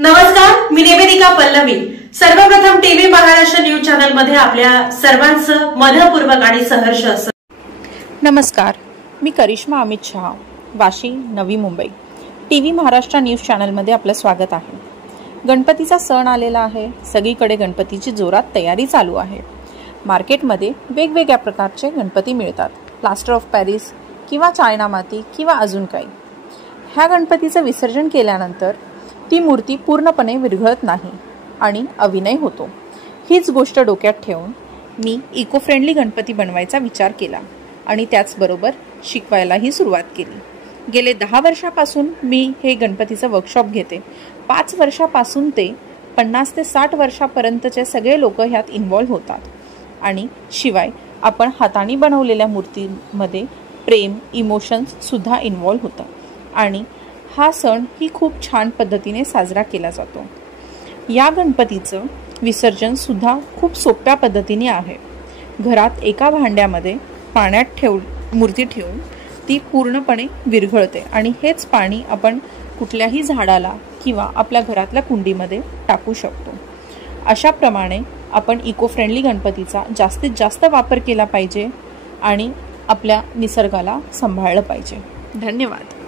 नमस्कार, मी निवेदिका पल्लवी। सर्वप्रथम TV Maharashtra news channel मध्ये आपल्या सर्वांचं मनपूर्वक आणि सहर्ष असं नमस्कार, मी Karishma Amit Shah, Vashi, Navi Mumbai. TV Maharashtra news channel मध्ये आपलं स्वागत आहे। गणपतीचा सण आलेला आहे। सगळीकडे गणपतीची जोरात तयारी चालू आहे। मार्केटमध्ये वेगवेगळ्या प्रकारचे गणपती मिळतात, प्लास्टर ऑफ पॅरिस किंवा चायना माती किंवा अजून काही। ह्या गणपतीचं विसर्जन केल्यानंतर ती मूर्ती पूर्णपणे विरघळत नाही आणि अविनय होतो। हीच गोष्ट डोक्यात ठेवून मी इको फ्रेंडली गणपती बनवायचा विचार केला आणि त्याचबरोबर शिकवायलाही सुरुवात केली। गेले 10 वर्षापासून मी हे गणपतीचं वर्कशॉप घेते। 5 वर्षापासून ते 50 ते 60 वर्षापर्यंतचे सगळे लोक ह्यात इन्व्हॉल्व होतात आणि शिवाय आपण हाताने बनवलेल्या मूर्तींमध्ये प्रेम, इमोशन्स सुद्धा इन्व्हॉल्व होतात आणि हा सण ही खूप छान पद्धतीने साजरा केला जातो। या गणपतीचं विसर्जन सुद्धा खूप सोप्या पद्धतीने आहे। घरात एका भांड्यामध्ये पाण्यात मूर्ती ठेवून ती पूर्णपणे विरघळते आणि हेच पाणी आपण कुठल्याही झाडाला किंवा आपल्या घरातल्या कुंडीमध्ये टाकू शकतो। अशा प्रमाणे आपण इको फ्रेंडली गणपतीचा जास्तीत जास्त वापर केला पाहिजे आणि आपल्या निसर्गाला सांभाळलं पाहिजे। धन्यवाद।